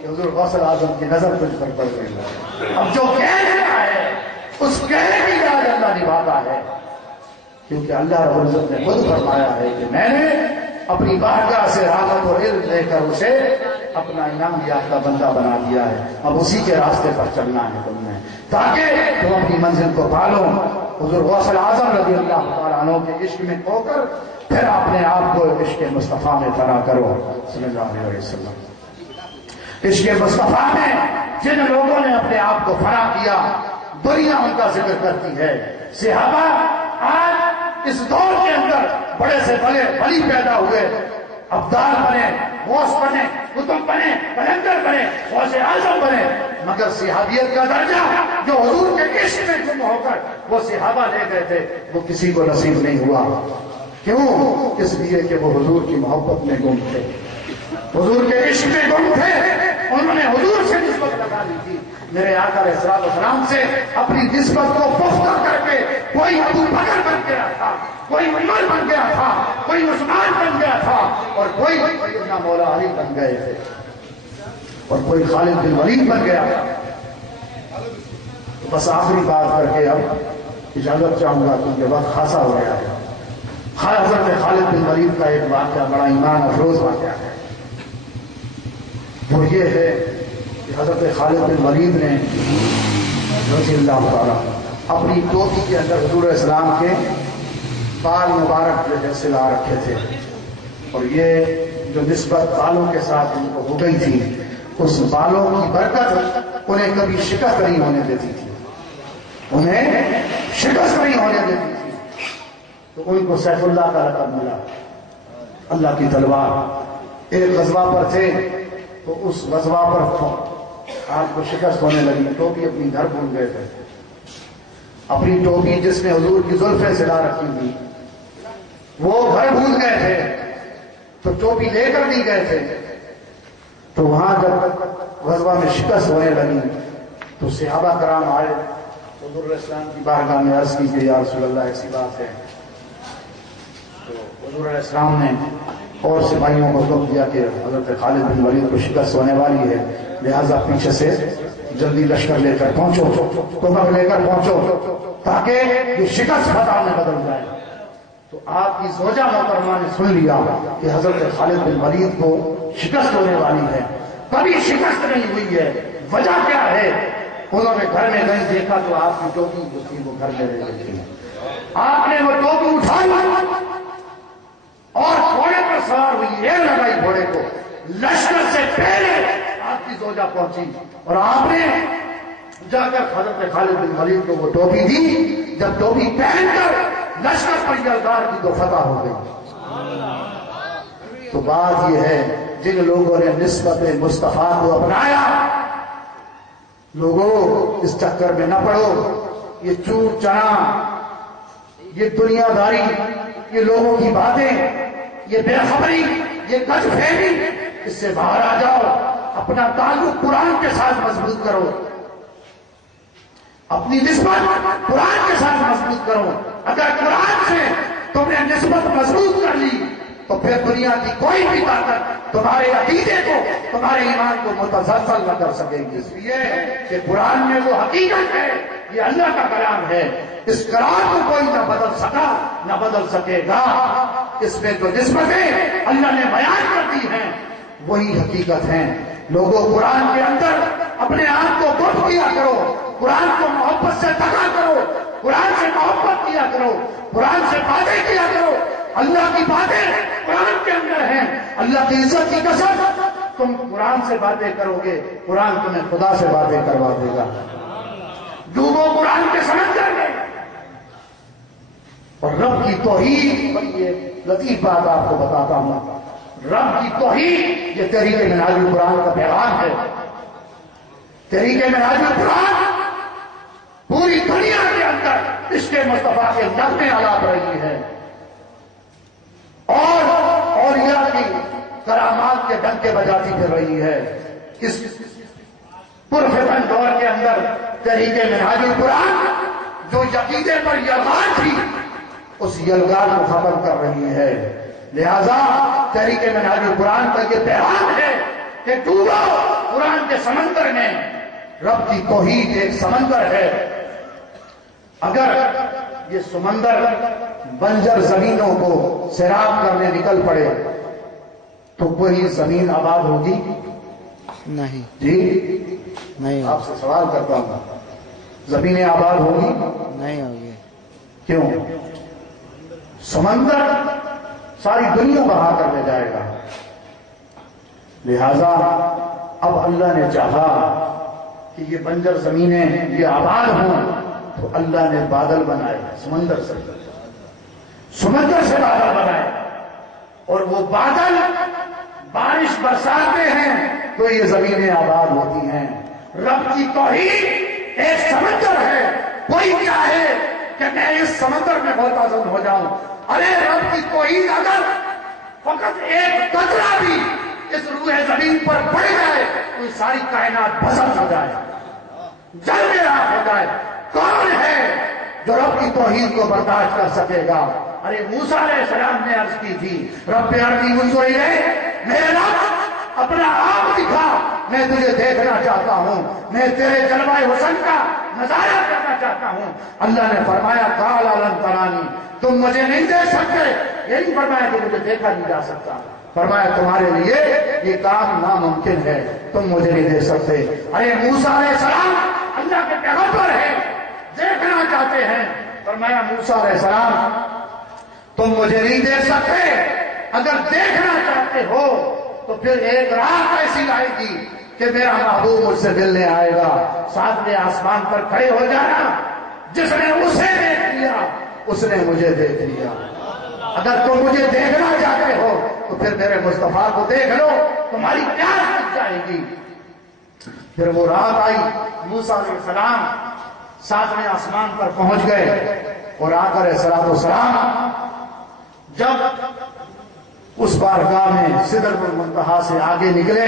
کہ حضور غوث اعظم کی نظر تجھ پر پڑ گئی. اب جو کہہ رہا ہے اس کہنے کی یاد اللہ نبھاتا ہے، کیونکہ اللہ رب العزت نے خود فرمایا ہے کہ میں نے اپنی بارگاہ سے رحمت اور علم دے کر اسے اپنا انعام یافتہ بندہ بنا دیا ہے. اب اسی کے راستے پر چلنا ہے تم نے، تاکہ تم اپنی منزل کو پالو. حضور غوث اعظم رضی اللہ تعالیٰ عنہ کے عشق میں کھو کر پھر اپنے آپ کو عشق مصطفیٰ میں فنا کرو صلی اللہ علیہ وسلم. عشق مصطفیٰ میں جن لوگوں نے اپنے آپ کو فنا کیا دنیا ان کا ذکر کرتی ہے. صحابہ آج اس دور کے اندر بڑے سے بڑے ولی پیدا ہوئے، ابدال بنے، غوث بنے، قطب بنے، کلندر بنے، غوث اعظم بنے، مگر صحابیت کا درجہ جو حضور کے عشق میں گم ہو کر وہ صحابہ لے گئے تھے وہ کسی کو نصیب نہیں ہوا. کیوں؟ اس لیے کہ وہ حضور کی محبت میں گم تھے، حضور کے عشق میں گم تھے. انہوں نے حضور سے نسبت لگا لی تھی. میرے آقا علیہ الصلوۃ والسلام سے اپنی نسبت کو پختہ کر کے کوئی ابو بکر بن گیا تھا، کوئی عمر بن گیا تھا، کوئی عثمان بن گیا تھا، اور کوئی سیدنا مولا علی بن گئے تھے، اور کوئی خالد بن ولید بن گیا تھا. بس آخری بات کر کے اب اجازت چاہوں گا کیونکہ وقت خاصا ہو گیا ہے. حضرت خالد بن ولید کا ایک واقعہ بڑا ایمان افروز واقعہ ہے. وہ یہ ہے کہ حضرت خالد بن ولید نے رضی اللہ تعالیٰ اپنی ٹوپی کے اندر حضور اسلام کے بال مبارک جو ہے سلا رکھے تھے، اور یہ جو نسبت بالوں کے ساتھ ان کو ہو گئی تھی اس بالوں کی برکت انہیں کبھی شکست نہیں ہونے دیتی تھی، انہیں شکست نہیں ہونے دیتی تھی. تو ان کو سیف اللہ کا لقب ملا، اللہ کی تلوار. ایک غزوہ پر تھے تو اس غزوہ پر آپ کو شکست ہونے لگی، ٹوپی اپنی گھر بھول گئے تھے. اپنی ٹوپی جس میں حضور کی زلفیں سلا رکھی تھی وہ گھر بھول گئے تھے، تو ٹوپی لے کر نہیں گئے تھے. تو وہاں جب غزوہ میں شکست ہونے لگی تو صحابہ کرام آئے، حضور علیہ السلام کی بارگاہ میں عرض کی کہ یا رسول اللہ ایسی بات ہے. تو حضور علیہ السلام نے اور سپاہیوں کو حکم دیا کہ حضرت خالد بن ولید کو شکست ہونے والی ہے، لہذا پیچھے سے جلدی لشکر لے کر پہنچو، تومر لے کر پہنچو تاکہ یہ شکست فتح میں بدل جائے. تو آپ کی زوجہ محترمہ نے سن لیا کہ حضرت خالد بن ولید کو شکست ہونے والی ہے. کبھی شکست نہیں ہوئی ہے، وجہ کیا ہے؟ انہوں نے گھر میں نہیں دیکھا تو آپ کی ٹوپی جو تھی وہ گھر میں رہ گئی تھی. آپ نے وہ ٹوپی اٹھائی اور گھوڑے پر سوار ہوئی، یہ لگائی گھوڑے کو. لشکر سے پہلے آپ کی زوجہ پہنچی اور آپ نے جا کر حضرت خالد بن ولید کو وہ ٹوپی دی. جب ٹوپی پہن کر لشکر پر یلغار کی تو فتح ہو گئی. تو بات یہ ہے جن لوگوں نے نسبت مصطفیٰ کو اپنایا، لوگوں اس چکر میں نہ پڑو. یہ چور چنا، یہ دنیا داری، یہ لوگوں کی باتیں، یہ بے خبری، یہ گج پھیری، اس سے باہر آ جاؤ. اپنا تعلق قرآن کے ساتھ مضبوط کرو، اپنی نسبت قرآن کے ساتھ مضبوط کرو. اگر قرآن سے تم نے نسبت مضبوط کر لی تو پھر دنیا کی کوئی بھی طاقت تمہارے عقیدے کو، تمہارے ایمان کو متزلزل نہ کر سکے گی. اس لیے کہ قرآن میں وہ حقیقت ہے، یہ اللہ کا کلام ہے. اس کلام کو کوئی نہ بدل سکا نہ بدل سکے گا. اس میں جو نسبتیں اللہ نے بیان کر دی ہیں وہی حقیقت ہیں. لوگوں قرآن کے اندر اپنے آپ کو گم کیا کرو، قرآن کو محبت سے دگا کرو، قرآن سے محبت کیا کرو، قرآن سے باتیں کیا کرو. اللہ کی باتیں قرآن کے اندر ہیں. اللہ کی عزت کی قسم تم قرآن سے باتیں کرو گے، قرآن تمہیں خدا سے باتیں کروا دے گا. ڈوبو قرآن کے سمندر میں. اور رب کی توحید، یہ لطیف بات آپ کو بتاتا ہوں، رب کی توحید یہ تحریک منہاج القرآن کا پیغام ہے. تحریک منہاج القرآن پوری دنیا کے اندر عشق مصطفیٰ کے نغمے آلات رہی ہے اور اولیاء کی کرامات کے ڈنکے بجاتی پھر رہی ہے. اس پرفتن دور کے اندر تحریک منہاج القرآن جو عقیدے پر یلغار تھی اس یلغار کو ختم کر رہی ہے. لہذا تحریک منہاج القرآن کا یہ پیغام ہے کہ ڈوبو قرآن کے سمندر میں رب کی توحید ایک سمندر ہے. اگر یہ سمندر بنجر زمینوں کو سیراب کرنے نکل پڑے تو کوئی زمین آباد ہوگی؟ نہیں جی نہیں آپ سے سوال کرتا ہوں, زمینیں آباد ہوگی؟ نہیں ہوگی. کیوں؟ سمندر ساری دنیا بہا کر لے جائے گا. لہذا اب اللہ نے چاہا کہ یہ بنجر زمینیں یہ آباد ہوں تو اللہ نے بادل بنائے, سمندر سے بادل بنائے, اور وہ بادل بارش برساتے ہیں تو یہ زمینیں آباد ہوتی ہیں. رب کی توحید ایک سمندر ہے. کوئی چاہے کہ میں اس سمندر میں غوطہ ہو جاؤں, ارے رب کی توحید اگر فقط ایک قطرہ بھی اس روح زمین پر پڑ جائے تو یہ ساری کائنات بسر ہو جائے, جل میں راکھ ہو جائے. کون ہے جو رب کی توحید کو برداشت کر سکے گا؟ ارے موسیٰ علیہ السلام نے عرض کی تھی, رب ارنی انظر الیک, میرے رب اپنا آپ دکھا, میں تجھے دیکھنا چاہتا ہوں, میں تیرے جلوہ حسن کا نظارہ کرنا چاہتا ہوں. اللہ نے فرمایا قال لن ترانی, تم مجھے نہیں دیکھ سکتے. یہ نہیں فرمایا کہ مجھے دیکھا نہیں جا سکتا, فرمایا تمہارے لیے یہ کام ناممکن ہے, تم مجھے نہیں دیکھ سکتے. ارے موسیٰ علیہ السلام اللہ کے پیغمبر ہیں, دیکھنا چاہتے ہیں. فرمایا موسیٰ علیہ السلام تم مجھے نہیں دیکھ سکتے, اگر دیکھنا چاہتے ہو تو پھر ایک رات ایسی آئے گی کہ میرا محبوب مجھ سے ملنے آئے گا, ساتویں آسمان پر کھڑے ہو جانا, جس نے اسے دیکھ لیا اس نے مجھے دیکھ لیا. اگر تم مجھے دیکھنا چاہتے ہو تو پھر میرے مصطفیٰ کو دیکھ لو, تمہاری پیاس بچ جائے گی. پھر وہ رات آئی, موسیٰ علیہ السلام ساتویں آسمان پر پہنچ گئے, اور آ کر السلام جب اس بارگاہ میں سدرۃ المنتہا سے آگے نکلے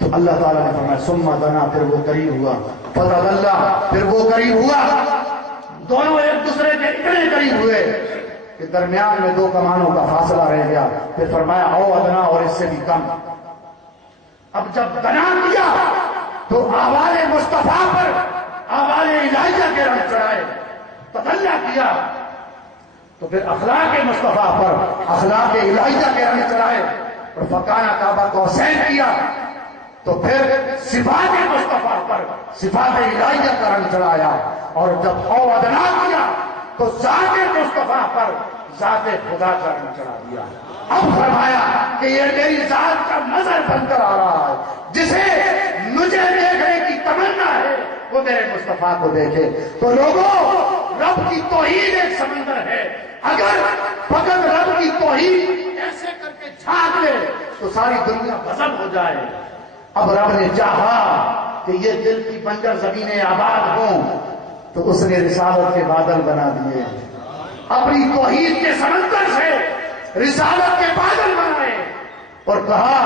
تو اللہ تعالیٰ نے فرمایا ثم دنا, پھر وہ قریب ہوا, فتدلی, پھر وہ قریب ہوا. دونوں ایک دوسرے کے اتنے قریب ہوئے کہ درمیان میں 2 کمانوں کا فاصلہ رہ گیا. پھر فرمایا او ادنا, اور اس سے بھی کم. اب جب دنا کیا تو آوال مصطفیٰ پر آوال الہیہ کے رنگ چڑھائے. تدلی کیا تو پھر اخلاق مصطفیٰ پر اخلاق الہیہ کے رنگ چڑھائے. اور فکانہ کعبہ قوسین کیا تو پھر صفات مصطفیٰ پر صفات الہیہ کا رنگ چڑھایا. اور جب او ادنا کیا تو ذات مصطفیٰ پر ذات خدا کا رنگ چڑھا دیا. اب فرمایا کہ یہ میری ذات کا نظر بن کر آ رہا ہے, جسے مجھے دیکھنے کی تمنا ہے وہ میرے مصطفیٰ کو دیکھے. تو لوگوں, رب کی توحید ایک سمندر ہے. اگر فقط رب کی توحید ایسے کر کے چھانک لے تو ساری دنیا غضب ہو جائے. اب رب نے چاہا کہ یہ دل کی بنجر زمینیں آباد ہوں تو اس نے رسالت کے بادل بنا دیے. اپنی توحید کے سمندر سے رسالت کے بادل بنائے اور کہا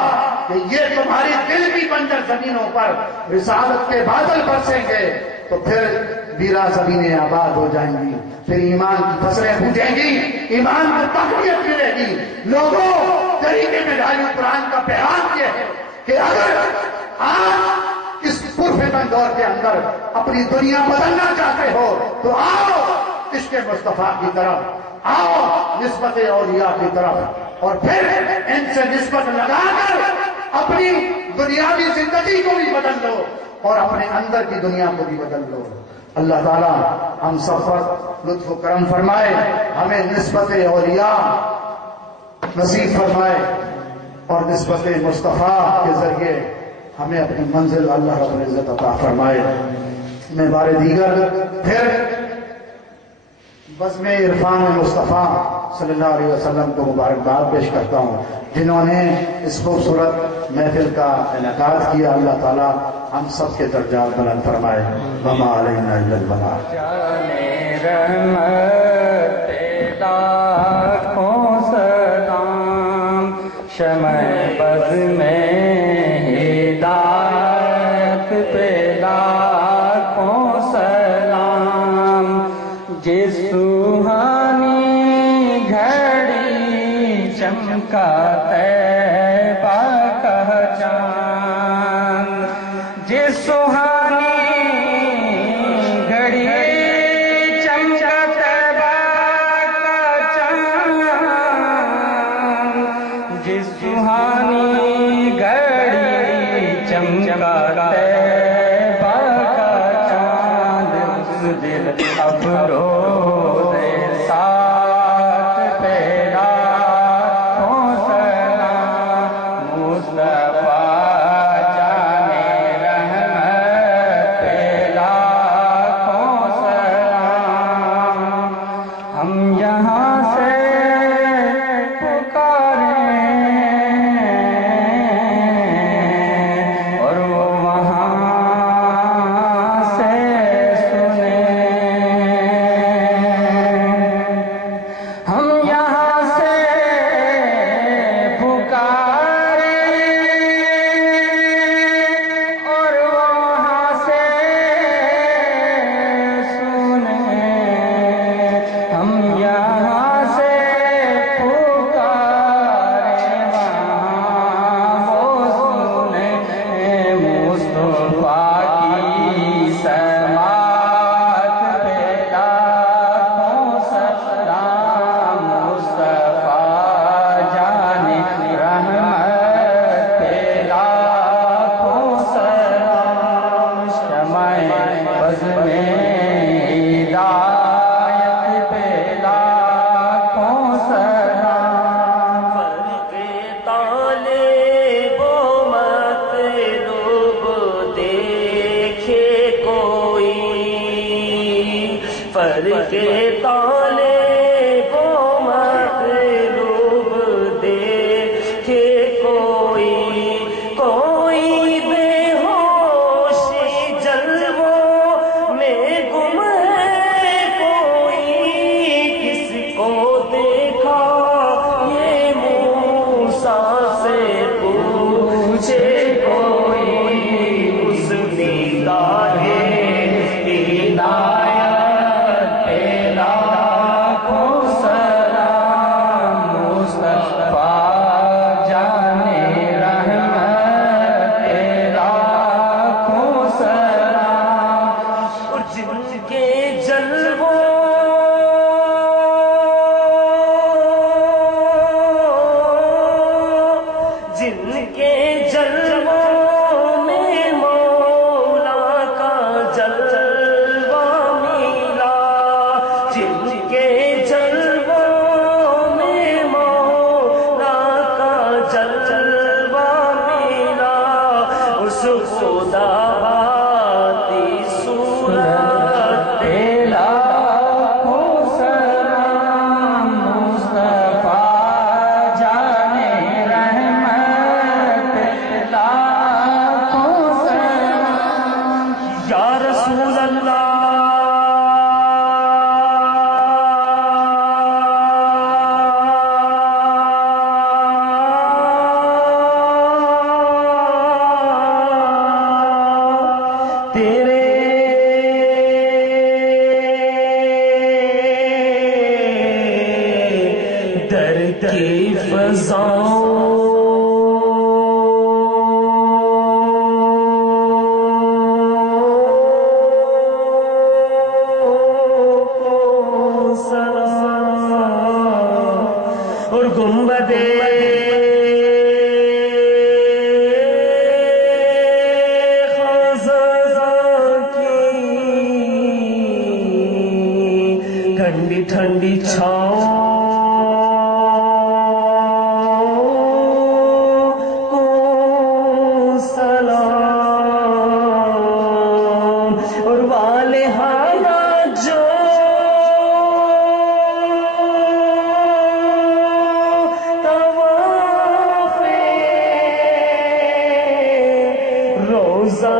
کہ یہ تمہاری دل کی بنجر زمینوں پر رسالت کے بادل برسیں گے تو پھر ویرا زمینیں آباد ہو جائیں گی, پھر ایمان کی فصلیں پھوٹیں گی, ایمان کو تقویت ملے گی. لوگوں, طریقے میں ڈھائی قرآن کا پیغام یہ ہے کہ اگر آپ اس پرفتن دور کے اندر اپنی دنیا بدلنا چاہتے ہو تو آؤ عشق مصطفیٰ کی طرف, آؤ نسبت اولیاء کی طرف, اور پھر ان سے نسبت لگا کر اپنی دنیاوی زندگی کو بھی بدل لو اور اپنے اندر کی دنیا کو بھی بدل لو. اللہ تعالیٰ ہم سب پر لطف و کرم فرمائے, ہمیں نسبت اولیاء نصیب فرمائے اور نسبت مصطفیٰ کے ذریعے ہمیں اپنی منزل اللہ رب العزت عطا فرمائے. میں بار دیگر پھر بزم عرفان مصطفیٰ صلی اللہ علیہ وسلم کو مبارکباد پیش کرتا ہوں جنہوں نے اس خوبصورت محفل کا انعقاد کیا. اللہ تعالیٰ ہم سب کے درجات بلند فرمائے. وما علینا الا البلاغ. شمع بز میں ہدایت پہ لاکھوں سلام. جس سوہانی گھڑی چمکا طیبہ کا چاند جس سہانی گھڑی چمکا طیبہ کا چاند جس سہانی گھڑی چمکا طیبہ کا چاند اس دل افروز ساتھ پیدا ہوں سلام مصطفیٰ جانے رحمت پیدا ہوں سلام ہم یہاں سے پکاریں اور وہ وہاں سے سنیں ہم یہاں سے پکاریں اور وہاں سے سنیں ہم یہاں سے پکاریں وہاں وہ سنیں مصطفیٰ کی سماعت پیدا ہوں سلام مصطفیٰ جانے رحمت پیدا ہوں سلام شمع بز میں ہدایت پیدا ہوں سلام فرق طالب و مطلوب دیکھے کوئی فرق طالب و مطلوب دیکھے کوئی کوئی بے ہوشی جلووں میں گم ہے کوئی کس کو دیکھا یہ موسیٰ سے پوچھے کوئی اس دیدار ہدایت پیدا ہوں سلام مصطفیٰ جانے رحمت پیدا ہوں سلام اور جن کے جلووں میں مولا کا جلوہ ملا جن کے جلووں میں مولا کا جلوہ ملا اس خدا باتی صورت پیدا ہوں سلام مصطفیٰ جانے رحمت پیدا ہوں سلام یا رسول اللہ تیرے در کی فضاؤں کو سلام اور گنبدے ٹھنڈی ٹھنڈی چھاؤں کو سلام اور والے حالات جو طواف روزہ